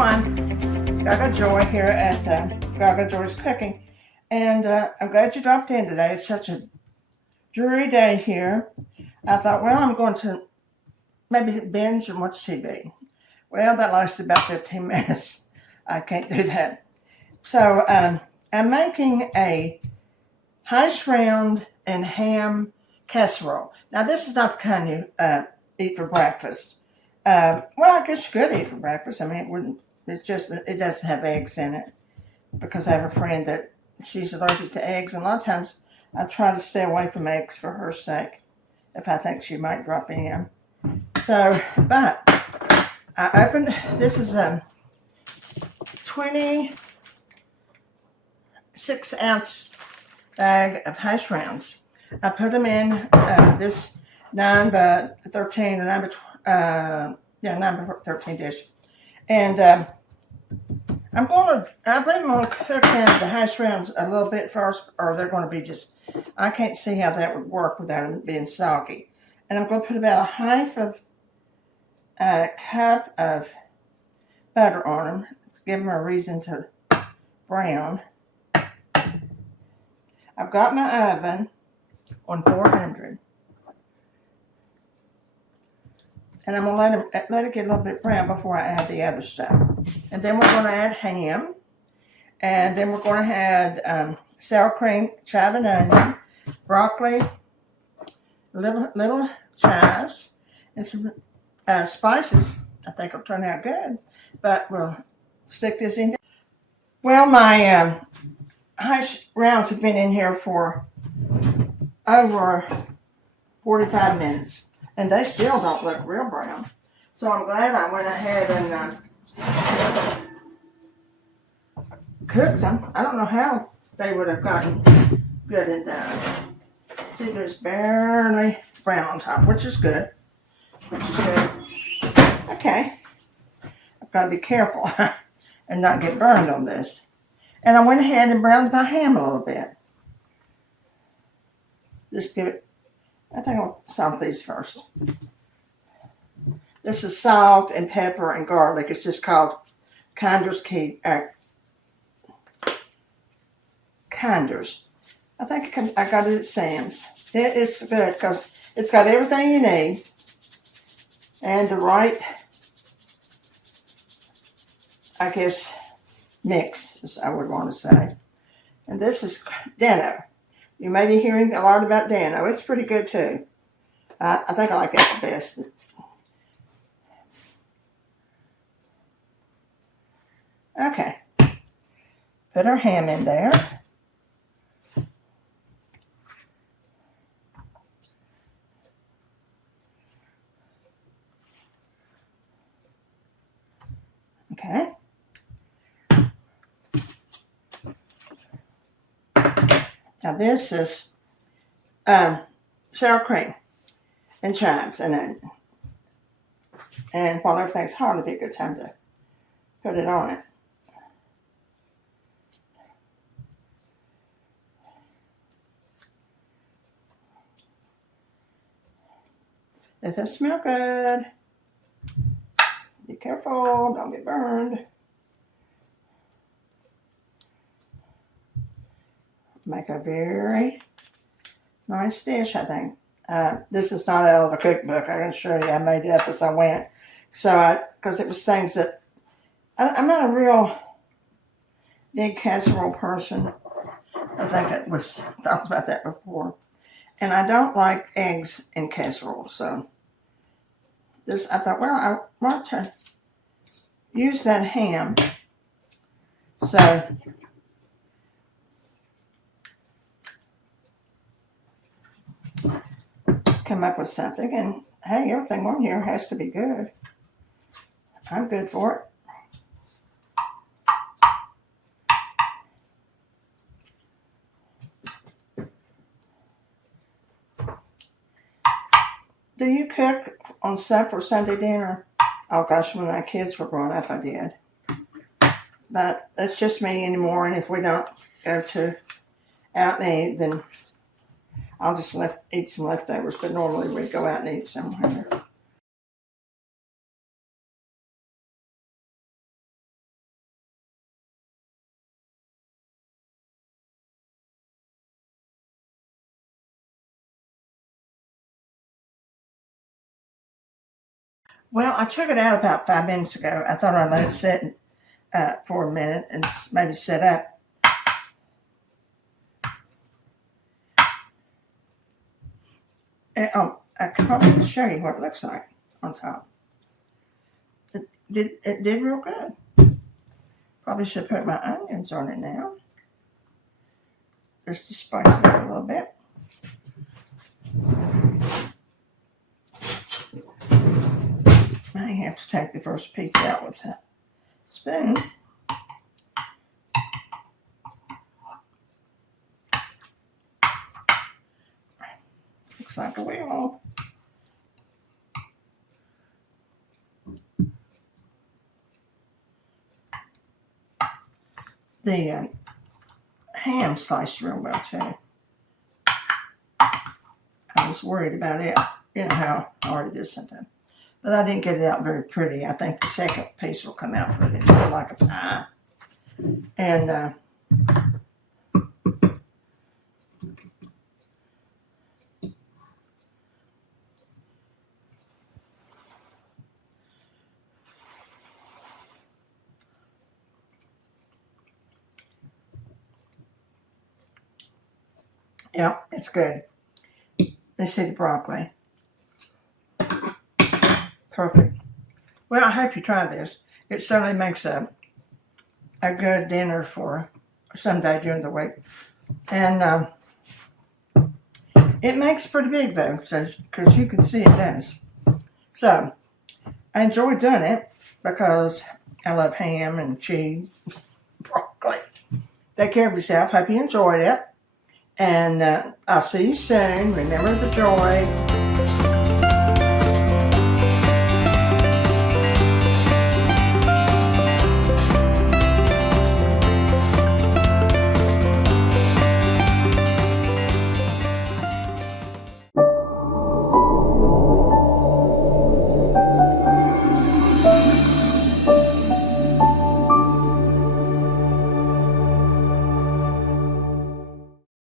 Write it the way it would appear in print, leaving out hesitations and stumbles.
everyone, Gagajoy here at Gagajoy's Cooking, and I'm glad you dropped in today. It's such a dreary day here. I thought, well, I'm going to maybe binge and watch TV. Well, that lasts about 15 minutes. I can't do that. So I'm making a Hashbrown and ham casserole. Now, this is not the kind you eat for breakfast. Well, I guess you could eat for breakfast. I mean, it wouldn't. It's just that it doesn't have eggs in it because I have a friend that she's allergic to eggs, and a lot of times I try to stay away from eggs for her sake if I think she might drop in. So, but I opened. This is a 26-ounce bag of hash browns. I put them in this 9 by 13 or 9 by 9 by 13 dish, and I think I'm going to cook in the hash browns a little bit first, or they're going to be just, I can't see how that would work without them being soggy. And I'm going to put about a half of a cup of butter on them. Let's give them a reason to brown. I've got my oven on 400. And I'm going to let it get a little bit brown before I add the other stuff. And then we're going to add ham. And then we're going to add sour cream, chive and onion, broccoli, little chives, and some spices. I think it'll turn out good. But we'll stick this in. Well, my hash browns have been in here for over 45 minutes. And they still don't look real brown. So I'm glad I went ahead and cooked them. I don't know how they would have gotten good and done. See, there's barely brown on top, which is good. Okay. I've got to be careful and not get burned on this. And I went ahead and browned my ham a little bit. Just give it. I think I'll salt these first. This is salt and pepper and garlic. It's just called Kinder's Kinder's. I think I got it at Sam's. It's good because it's got everything you need and the right, I guess, mix, as I would want to say. And this is Dano. You may be hearing a lot about Dano. It's pretty good too. I think I like that the best. Okay. Put our ham in there. Okay. Now this is sour cream and chives and onion. And while everything's hot, it'd be a good time to put it on it. Does that smell good? Be careful, don't get burned. Make a very nice dish, I think. This is not out of the cookbook. I can assure you I made it up as I went. So, because it was things that, I'm not a real big casserole person. I think I was talked about that before. And I don't like eggs in casserole. So, this, I thought, well, I want to use that ham. So, come up with something, and hey, everything on here has to be good. I'm good for it. Do you cook on stuff for Sunday dinner? Oh gosh, when my kids were growing up, I did. But that's just me anymore, and if we don't go to out and eat, then I'll just eat some leftovers, but normally we go out and eat somewhere. Well, I took it out about 5 minutes ago. I thought I'd let it sit for a minute and maybe set up. And, I can probably show you what it looks like on top. It did real good. Probably should put my onions on it now, just to spice it up a little bit. I have to take the first piece out with a spoon. Looks like a wheel. The ham sliced real well too. I was worried about it, you know how hard it is sometimes. But I didn't get it out very pretty. I think the second piece will come out pretty. It's more like a pie. And yeah, it's good. Let's see the broccoli. Perfect. Well, I hope you try this. It certainly makes a good dinner for someday during the week. And it makes pretty big though, because you can see it does. So I enjoy doing it because I love ham and cheese, broccoli. Take care of yourself. Hope you enjoyed it. And I'll see you soon. Remember the joy.